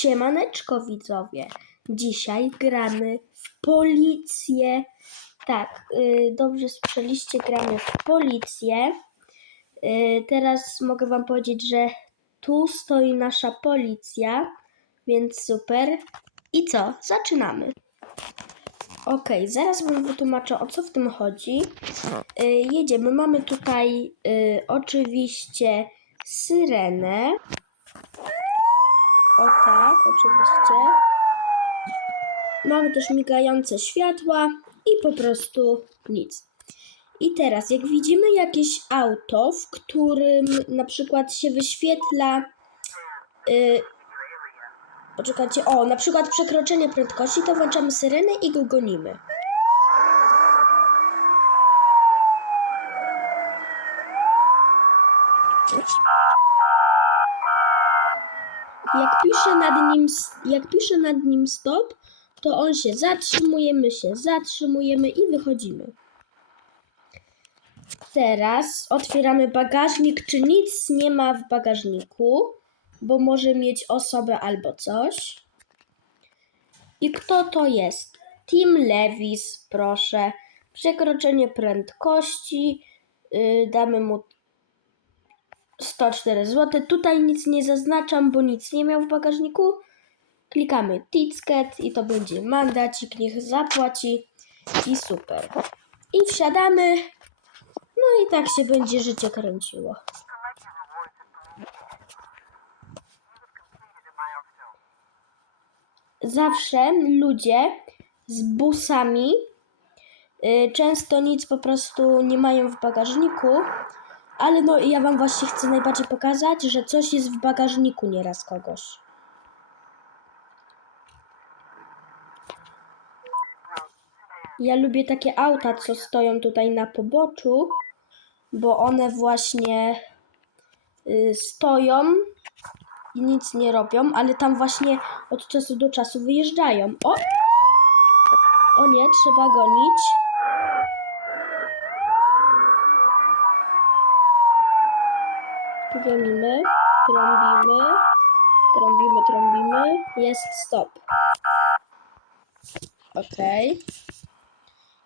Siemaneczko widzowie. Dzisiaj gramy w policję. Tak, y, dobrze słyszeliście, gramy w policję. Y, teraz mogę wam powiedzieć, że tu stoi nasza policja, więc super. I co? Zaczynamy. Okej, zaraz wam wytłumaczę o co w tym chodzi. Y, jedziemy. Mamy tutaj y, oczywiście syrenę. O tak, oczywiście. Mamy też migające światła i po prostu nic. I teraz, jak widzimy jakieś auto, w którym na przykład się wyświetla. Yy, poczekajcie, o, na przykład przekroczenie prędkości, to włączamy syrenę i go gonimy. Jak pisze nad nim, jak pisze nad nim stop, to on się zatrzymuje, my się zatrzymujemy i wychodzimy. Teraz otwieramy bagażnik, czy nic nie ma w bagażniku, bo może mieć osobę albo coś. I kto to jest? Tim Lewis, proszę. Przekroczenie prędkości. Yy, damy mu 104 zł. Tutaj nic nie zaznaczam, bo nic nie miał w bagażniku. Klikamy ticket i to będzie mandacik, niech zapłaci i super. I wsiadamy. No i tak się będzie życie kręciło. Zawsze ludzie z busami y, często nic po prostu nie mają w bagażniku, ale no ja wam właśnie chcę najbardziej pokazać, że coś jest w bagażniku nieraz kogoś. Ja lubię takie auta, co stoją tutaj na poboczu, bo one właśnie y, stoją i nic nie robią, ale tam właśnie od czasu do czasu wyjeżdżają. O! O nie, trzeba gonić. Gonimy, trąbimy, trąbimy, trąbimy. Jest stop. Okej.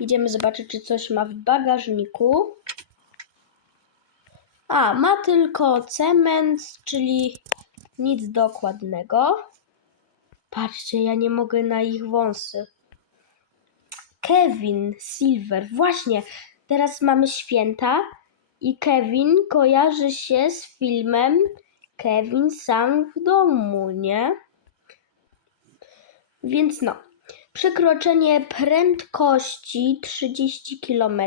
Idziemy zobaczyć, czy coś ma w bagażniku. A, ma tylko cement, czyli nic dokładnego. Patrzcie, ja nie mogę na ich wąsy. Kevin Silver. Właśnie, teraz mamy święta i Kevin kojarzy się z filmem Kevin sam w domu, nie? Więc no, przekroczenie prędkości 30 km.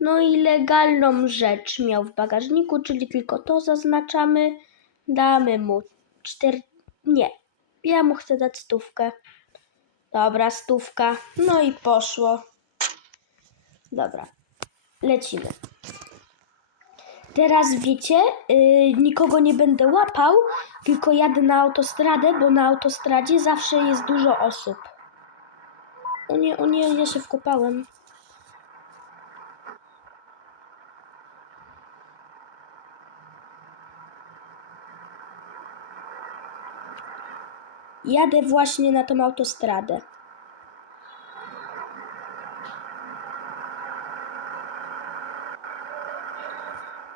No i legalną rzecz miał w bagażniku, czyli tylko to zaznaczamy. Damy mu 4. Nie, ja mu chcę dać stówkę. Dobra, stówka. No i poszło. Dobra, lecimy. Teraz wiecie, yy, nikogo nie będę łapał, tylko jadę na autostradę, bo na autostradzie zawsze jest dużo osób. O nie, o nie, ja się wkopałem. Jadę właśnie na tą autostradę.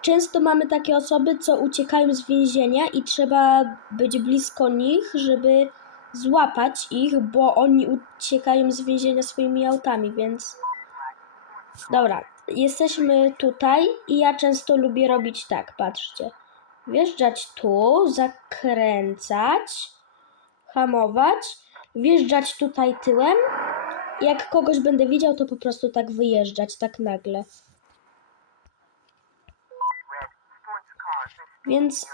Często mamy takie osoby, co uciekają z więzienia i trzeba być blisko nich, żeby złapać ich, bo oni uciekają z więzienia swoimi autami, więc. Dobra, jesteśmy tutaj i ja często lubię robić tak, patrzcie. Wjeżdżać tu, zakręcać, hamować, wjeżdżać tutaj tyłem. Jak kogoś będę widział, to po prostu tak wyjeżdżać, tak nagle. Więc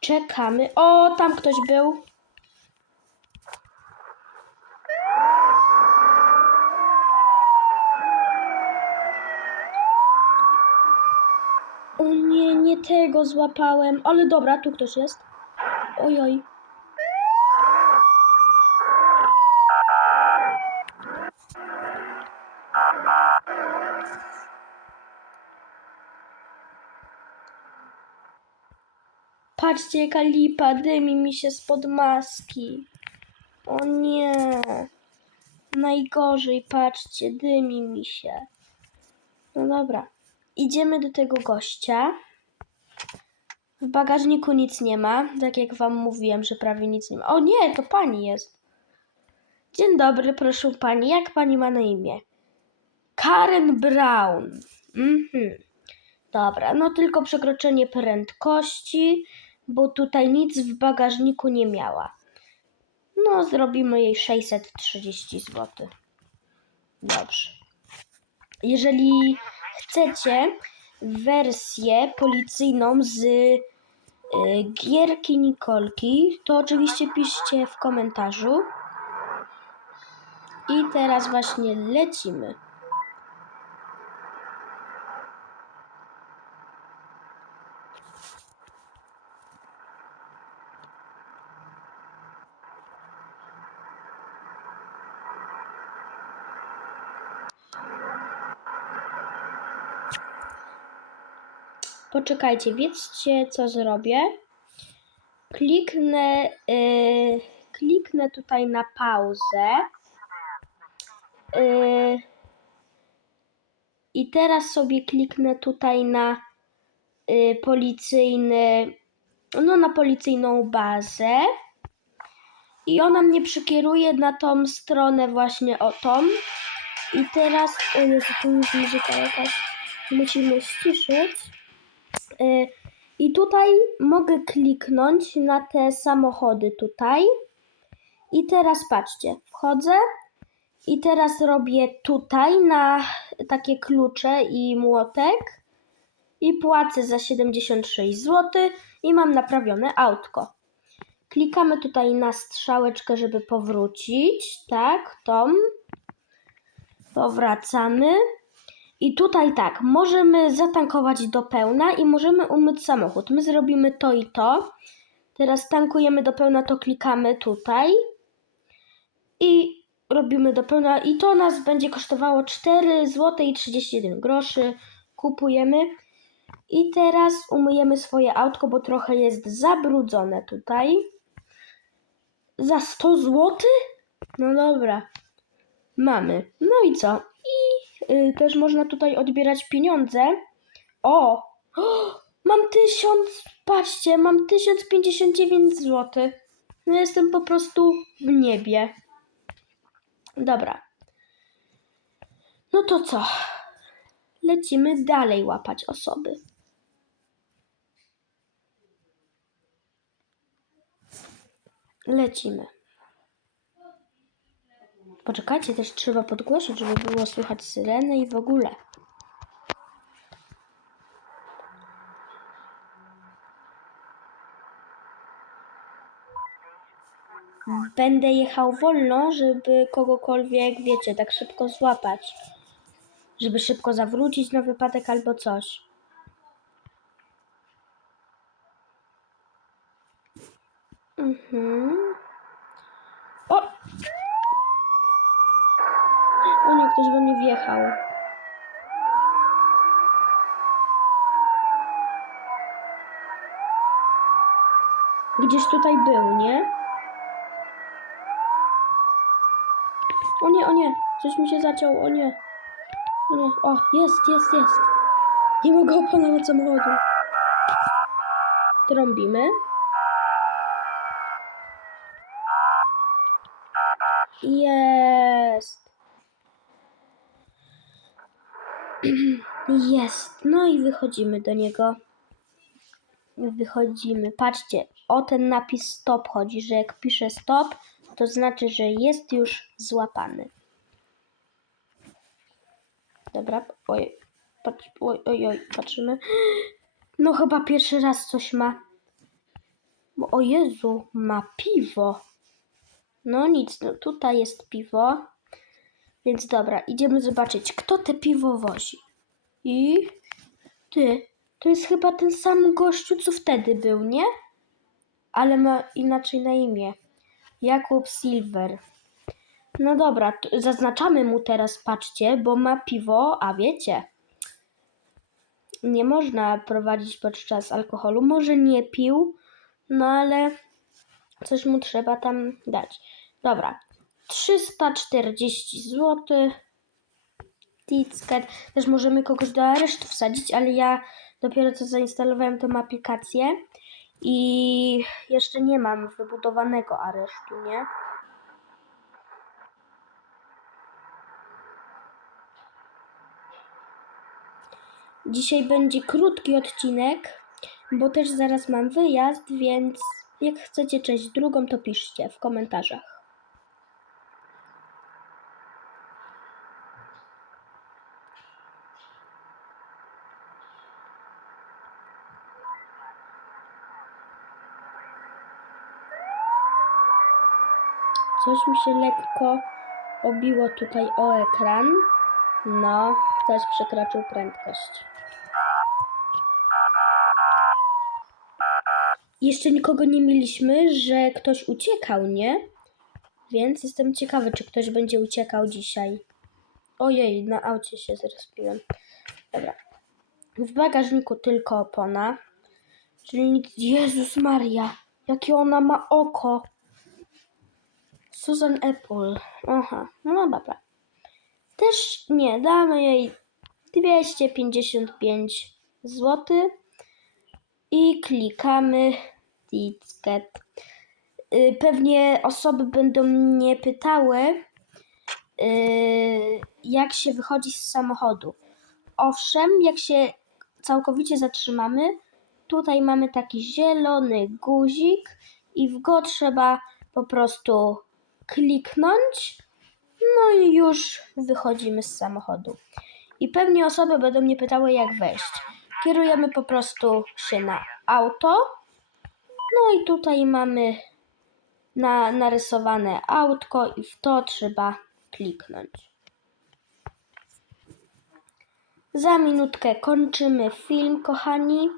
czekamy. O, tam ktoś był. O nie, nie tego złapałem. Ale dobra, tu ktoś jest. Ojoj. Patrzcie jaka lipa, dymi mi się spod maski. O nie. Najgorzej, patrzcie, dymi mi się. No dobra. Idziemy do tego gościa. W bagażniku nic nie ma, tak jak wam mówiłem, że prawie nic nie ma. O nie, to pani jest. Dzień dobry, proszę pani. Jak pani ma na imię? Karen Brown. Mhm. Dobra, no tylko przekroczenie prędkości, bo tutaj nic w bagażniku nie miała. No, zrobimy jej 630 zł. Dobrze. Jeżeli chcecie wersję policyjną z y, gierki Nikolki, to oczywiście piszcie w komentarzu. I teraz właśnie lecimy. Poczekajcie, wiedzcie co zrobię? Kliknę, y, kliknę tutaj na pauzę. Y, I teraz sobie kliknę tutaj na y, policyjny, no na policyjną bazę. I ona mnie przekieruje na tą stronę właśnie o tą. I teraz, o Jezu, tu jest muzyka jakaś. Musimy ściszyć. Y, I tutaj mogę kliknąć na te samochody tutaj. I teraz patrzcie, wchodzę i teraz robię tutaj na takie klucze i młotek i płacę za 76 zł i mam naprawione autko. Klikamy tutaj na strzałeczkę, żeby powrócić, tak, tą. Powracamy. I tutaj tak, możemy zatankować do pełna i możemy umyć samochód. My zrobimy to i to. Teraz tankujemy do pełna, to klikamy tutaj i robimy do pełna i to nas będzie kosztowało 4 zł i 31 groszy. Kupujemy i teraz umyjemy swoje autko, bo trochę jest zabrudzone tutaj. Za 100 zł? No dobra. Mamy. No i co? Y, też można tutaj odbierać pieniądze. O! Mam 1000, patrzcie, mam 1059 zł. No jestem po prostu w niebie. Dobra. No to co? Lecimy dalej łapać osoby. Lecimy. Poczekajcie, też trzeba podgłosić, żeby było słychać syrenę i w ogóle. Będę jechał wolno, żeby kogokolwiek, wiecie, tak szybko złapać. Żeby szybko zawrócić na wypadek albo coś. Mhm. O! O nie, ktoś we mnie wjechał. Gdzieś tutaj był, nie? O nie, o nie, coś mi się zaciął, o nie. O nie, o, jest, jest, jest. Nie mogę opanować samochodu. Trąbimy. Jest. Jest. No i wychodzimy do niego. Wychodzimy. Patrzcie, o ten napis stop chodzi, że jak pisze stop, to znaczy, że jest już złapany. Dobra, oj, patrz, oj, oj, oj, patrzymy. No chyba pierwszy raz coś ma. O Jezu, ma piwo. No nic, no tutaj jest piwo. Więc dobra, idziemy zobaczyć, kto te piwo wozi. I ty, to jest chyba ten sam gościu, co wtedy był, nie? Ale ma inaczej na imię. Jakub Silver. No dobra, zaznaczamy mu teraz, patrzcie, bo ma piwo, a wiecie, nie można prowadzić podczas alkoholu. Może nie pił, No ale coś mu trzeba tam dać. Dobra. 340 zł. Ticket. Też możemy kogoś do aresztu wsadzić, ale ja dopiero co zainstalowałem tą aplikację i jeszcze nie mam wybudowanego aresztu, nie? Dzisiaj będzie krótki odcinek, bo też zaraz mam wyjazd, więc jak chcecie część drugą, to piszcie w komentarzach. Coś mi się lekko obiło tutaj o ekran. No, ktoś przekroczył prędkość. Jeszcze nikogo nie mieliśmy, że ktoś uciekał, nie? Więc jestem ciekawy, czy ktoś będzie uciekał dzisiaj. Ojej, na aucie się zrespiłem. Dobra. W bagażniku tylko opona. Czyli nic. Jezus Maria, jakie ona ma oko. Susan Apple. Aha, no dobra. Też nie, damy jej 255 zł i klikamy ticket. Y, Pewnie osoby będą mnie pytały, y, jak się wychodzi z samochodu. Owszem, jak się całkowicie zatrzymamy, tutaj mamy taki zielony guzik i w go trzeba po prostu kliknąć, no i już wychodzimy z samochodu. I pewnie osoby będą mnie pytały, jak wejść. Kierujemy po prostu się na auto. No i tutaj mamy na, narysowane autko i w to trzeba kliknąć. Za minutkę kończymy film, kochani,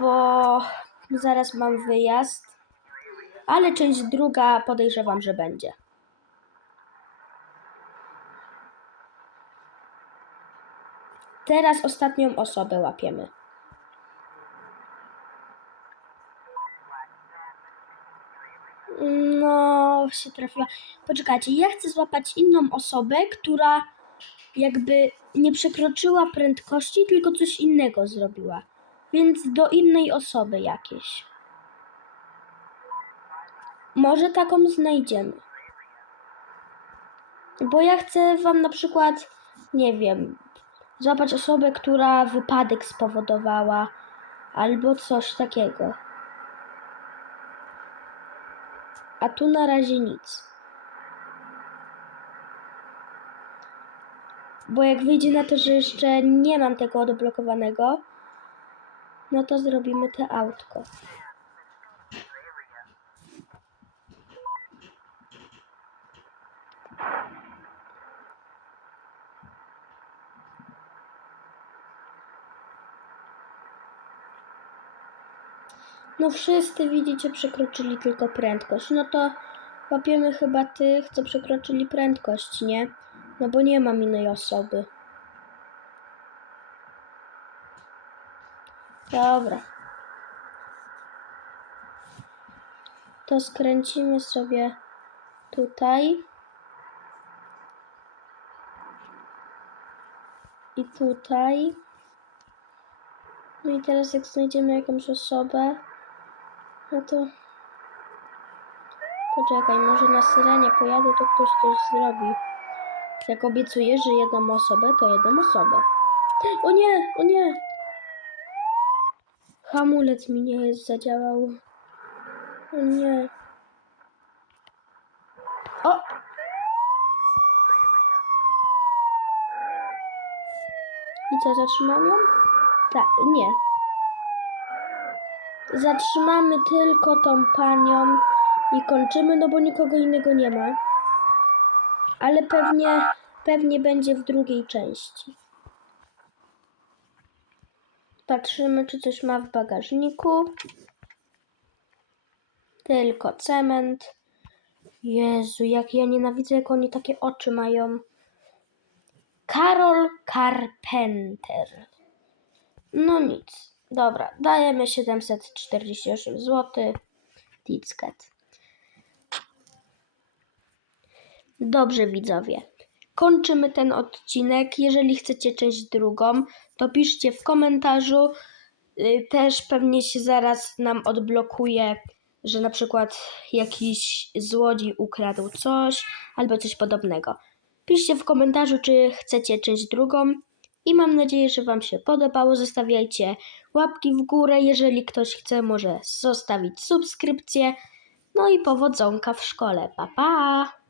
bo zaraz mam wyjazd, ale część druga podejrzewam, że będzie. Teraz ostatnią osobę łapiemy. No, się trafiła. Poczekajcie, ja chcę złapać inną osobę, która jakby nie przekroczyła prędkości, tylko coś innego zrobiła. Więc do innej osoby jakiejś. Może taką znajdziemy. Bo ja chcę wam na przykład, nie wiem, złapać osobę, która wypadek spowodowała, albo coś takiego. A tu na razie nic. Bo jak wyjdzie na to, że jeszcze nie mam tego odblokowanego, no to zrobimy te autko. No wszyscy widzicie przekroczyli tylko prędkość. No to łapiemy chyba tych, co przekroczyli prędkość, nie? No bo nie mam innej osoby. Dobra. To skręcimy sobie tutaj. I tutaj. No i teraz jak znajdziemy jakąś osobę, no to... Poczekaj, może na syrenie pojadę, to ktoś coś zrobi. Jak obiecuję, że jedną osobę, to jedną osobę. O nie, o nie! Hamulec mi nie jest zadziałał. O nie. O! I co, zatrzymam ją? Tak, nie. Zatrzymamy tylko tą panią i kończymy, no bo nikogo innego nie ma. Ale pewnie, pewnie będzie w drugiej części. Patrzymy, czy coś ma w bagażniku. Tylko cement. Jezu, jak ja nienawidzę, jak oni takie oczy mają. Karol Carpenter. No nic. Dobra, dajemy 748 zł. Ticket. Dobrze, widzowie. Kończymy ten odcinek. Jeżeli chcecie część drugą, to piszcie w komentarzu. Y, Też pewnie się zaraz nam odblokuje, że na przykład jakiś złodziej ukradł coś albo coś podobnego. Piszcie w komentarzu, czy chcecie część drugą. I mam nadzieję, że Wam się podobało. Zostawiajcie łapki w górę. Jeżeli ktoś chce, może zostawić subskrypcję. No i powodzonka w szkole. Pa, pa!